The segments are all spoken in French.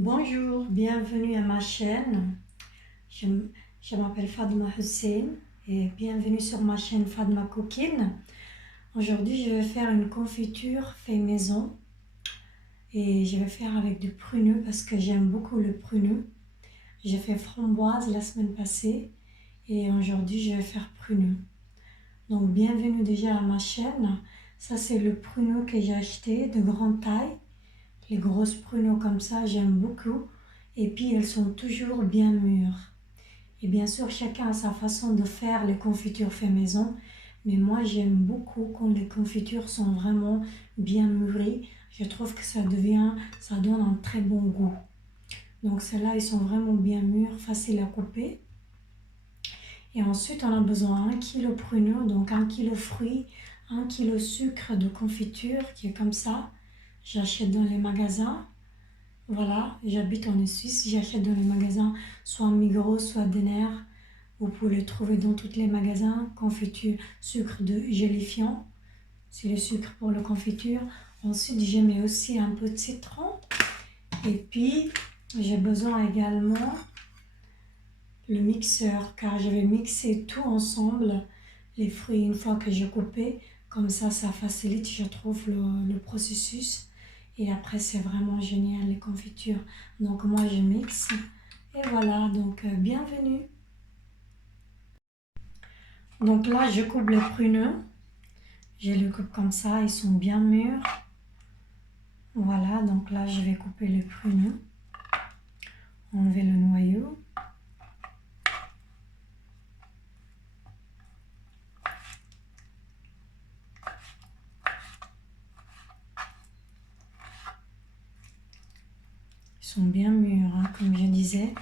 Bonjour, bienvenue à ma chaîne. Je m'appelle Fadma Hussein et bienvenue sur ma chaîne Fadma Cooking. Aujourd'hui, je vais faire une confiture fait maison et je vais faire avec du pruneux parce que j'aime beaucoup le pruneux. J'ai fait framboise la semaine passée et aujourd'hui, je vais faire pruneux. Donc, bienvenue déjà à ma chaîne. Ça, c'est le pruneux que j'ai acheté de grande taille. Les grosses pruneaux comme ça, j'aime beaucoup. Et puis, elles sont toujours bien mûres. Et bien sûr, chacun a sa façon de faire les confitures fait maison. Mais moi, j'aime beaucoup quand les confitures sont vraiment bien mûries. Je trouve que ça donne un très bon goût. Donc, celles-là, ils sont vraiment bien mûrs, faciles à couper. Et ensuite, on a besoin d'1 kg pruneaux, donc 1 kg fruits, 1 kg sucre de confiture qui est comme ça. J'achète dans les magasins. Voilà, j'habite en Suisse, j'achète dans les magasins soit Migros, soit Denner. Vous pouvez le trouver dans tous les magasins. Confiture, sucre de gélifiant, c'est le sucre pour la confiture. Ensuite, je mets aussi un peu de citron. Et puis, j'ai besoin également le mixeur, car je vais mixer tout ensemble, les fruits une fois que j'ai coupé. Comme ça facilite, je trouve, le processus. Et après, c'est vraiment génial, les confitures. Donc, moi, je mixe. Et voilà, donc, bienvenue. Donc là, je coupe les pruneux. Je les coupe comme ça, ils sont bien mûrs. Voilà, donc là, je vais couper les pruneux. Enlever le noyau. Ils sont bien mûrs, hein, comme je disais.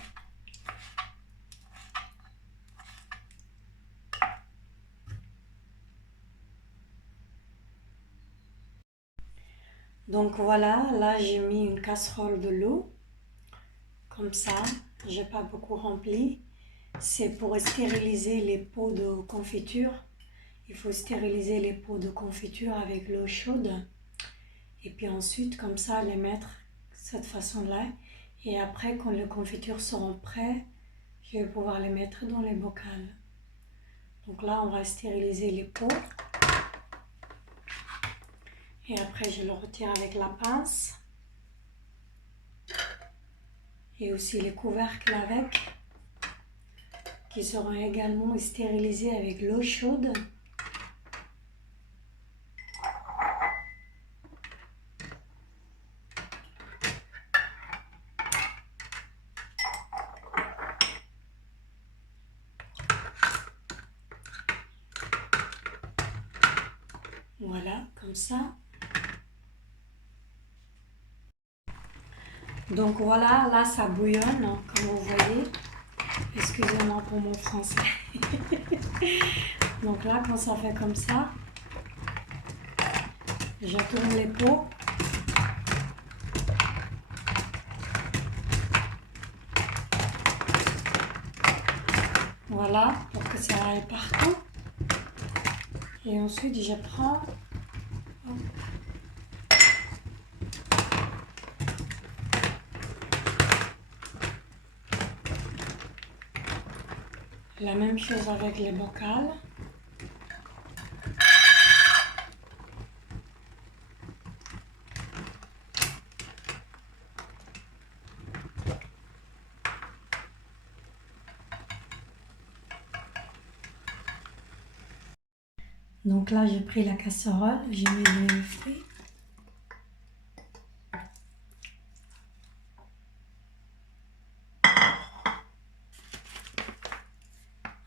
Donc voilà, là j'ai mis une casserole de l'eau, comme ça, j'ai pas beaucoup rempli. C'est pour stériliser les pots de confiture. Il faut stériliser les pots de confiture avec l'eau chaude. Et puis ensuite, comme ça, les mettre de cette façon-là. Et après, quand les confitures seront prêtes, je vais pouvoir les mettre dans les bocals. Donc là, on va stériliser les pots. Et après, je le retire avec la pince. Et aussi les couvercles avec, qui seront également stérilisés avec l'eau chaude. Voilà, comme ça. Donc voilà, là ça bouillonne, hein, comme vous voyez. Excusez-moi pour mon français. Donc là, quand ça fait comme ça, je tourne les pots. Voilà, pour que ça aille partout. Et ensuite, je prends la même chose avec les bocals. Donc là, j'ai pris la casserole, j'ai mis les fruits.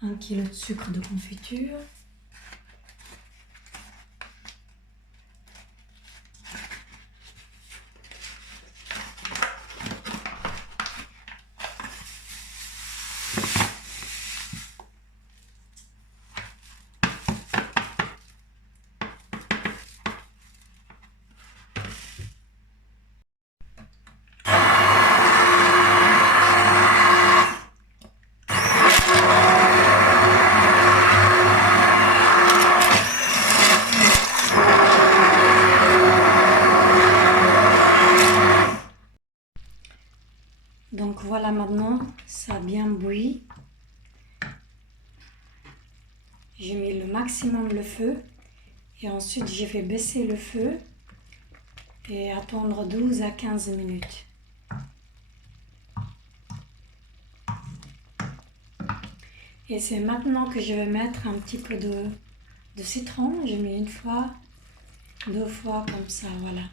Un kilo de sucre de confiture. Donc voilà, maintenant ça a bien bouilli. J'ai mis le maximum le feu et ensuite je vais baisser le feu et attendre 12 à 15 minutes. Et c'est maintenant que je vais mettre un petit peu de citron. J'ai mis une fois, 2 fois comme ça, voilà.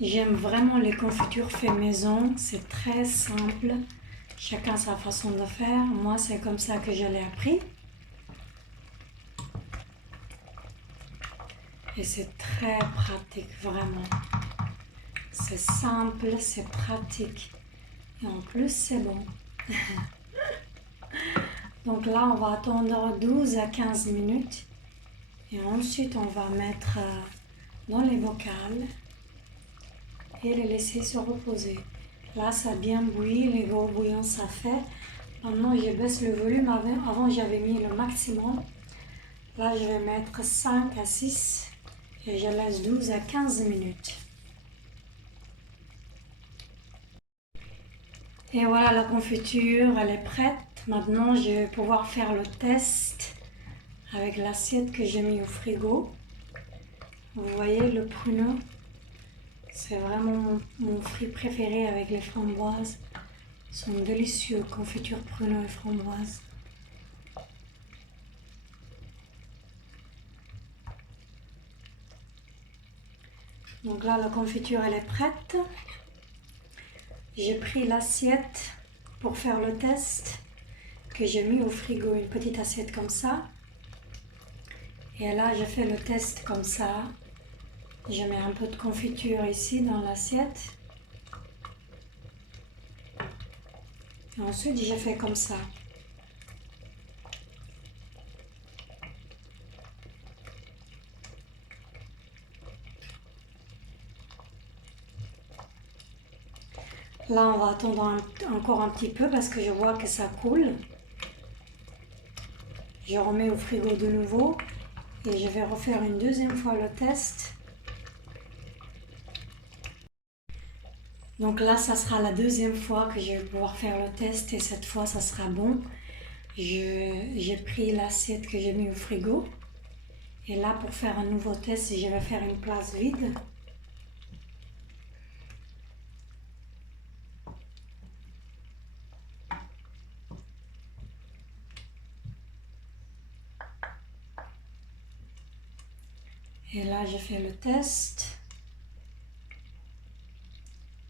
J'aime vraiment les confitures faites maison, c'est très simple. Chacun sa façon de faire. Moi, c'est comme ça que je l'ai appris. Et c'est très pratique, vraiment. C'est simple, c'est pratique. Et en plus, c'est bon. Donc là, on va attendre 12 à 15 minutes. Et ensuite, on va mettre dans les bocals et les laisser se reposer. Là, ça a bien bouilli, les gros bouillons, ça fait. Maintenant, je baisse le volume. Avant, j'avais mis le maximum. Là, je vais mettre 5 à 6 et je laisse 12 à 15 minutes. Et voilà, la confiture, elle est prête. Maintenant, je vais pouvoir faire le test avec l'assiette que j'ai mis au frigo. Vous voyez le pruneau, c'est vraiment mon fruit préféré avec les framboises. Ils sont délicieux, confiture pruneau et framboise. Donc là, la confiture, elle est prête. J'ai pris l'assiette pour faire le test que j'ai mis au frigo, une petite assiette comme ça. Et là, je fais le test comme ça. Je mets un peu de confiture ici dans l'assiette. Et ensuite, je fais comme ça. Là, on va attendre encore un petit peu parce que je vois que ça coule. Je remets au frigo de nouveau et je vais refaire une deuxième fois le test. Donc là, ça sera la deuxième fois que je vais pouvoir faire le test et cette fois, ça sera bon. J'ai pris l'assiette que j'ai mis au frigo. Et là, pour faire un nouveau test, je vais faire une place vide. Et là, je fais le test.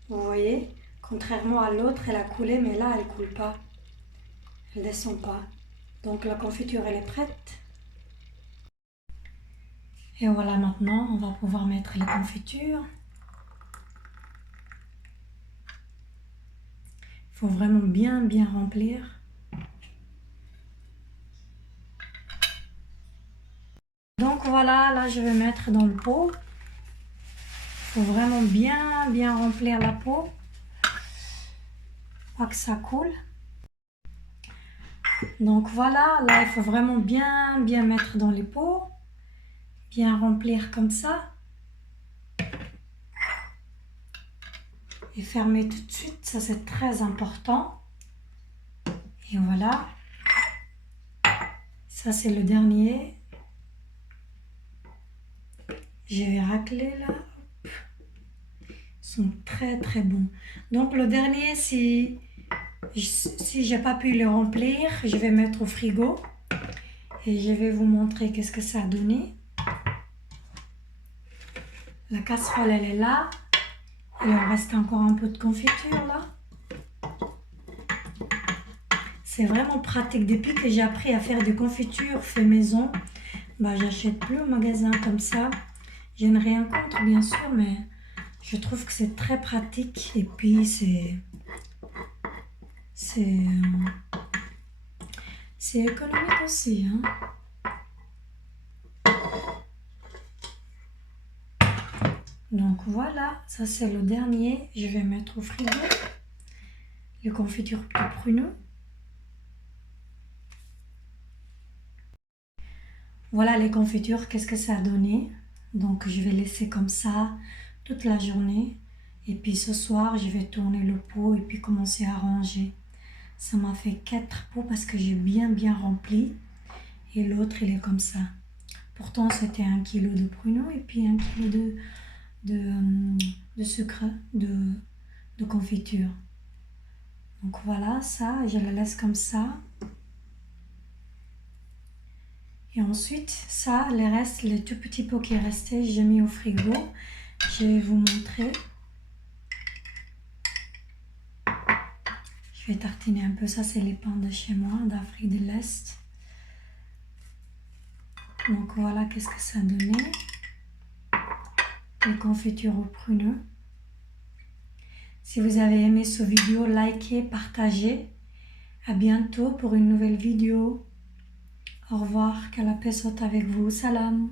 Vous voyez, contrairement à l'autre, elle a coulé, mais là, elle ne coule pas. Elle ne descend pas. Donc la confiture, elle est prête. Et voilà, maintenant, on va pouvoir mettre les confitures. Il faut vraiment bien remplir. Donc voilà, là, je vais mettre dans le pot. Il faut vraiment bien remplir la pot. Pas que ça coule. Donc voilà, là, il faut vraiment bien mettre dans les pots. Bien remplir comme ça. Et fermer tout de suite, ça c'est très important. Et voilà. Ça c'est le dernier. Je vais racler là. Ils sont très bons. Donc le dernier, si j'ai pas pu le remplir, je vais mettre au frigo. Et je vais vous montrer qu'est-ce que ça a donné. La casserole, elle est là. Il en reste encore un peu de confiture là. C'est vraiment pratique. Depuis que j'ai appris à faire des confitures fait maison, bah, j'achète plus au magasin comme ça. Je n'ai rien contre bien sûr, mais je trouve que c'est très pratique. Et puis c'est économique aussi, hein. Donc voilà, ça c'est le dernier. Je vais mettre au frigo. les confitures de pruneaux. Voilà les confitures, qu'est-ce que ça a donné. Donc je vais laisser comme ça toute la journée. Et puis ce soir, je vais tourner le pot et puis commencer à ranger. Ça m'a fait 4 pots parce que j'ai bien rempli. Et l'autre, il est comme ça. Pourtant, c'était 1 kg de pruneaux et puis 1 kg de sucre, de confiture. Donc voilà, ça, je le laisse comme ça. Et ensuite, ça, les restes, les tout petits pots qui restaient, j'ai mis au frigo. Je vais vous montrer. Je vais tartiner un peu. Ça, c'est les pains de chez moi, d'Afrique de l'Est. Donc voilà, qu'est-ce que ça donnait. Les confitures aux pruneaux. Si vous avez aimé cette vidéo, likez, partagez. À bientôt pour une nouvelle vidéo. Au revoir, que la paix soit avec vous. Salam.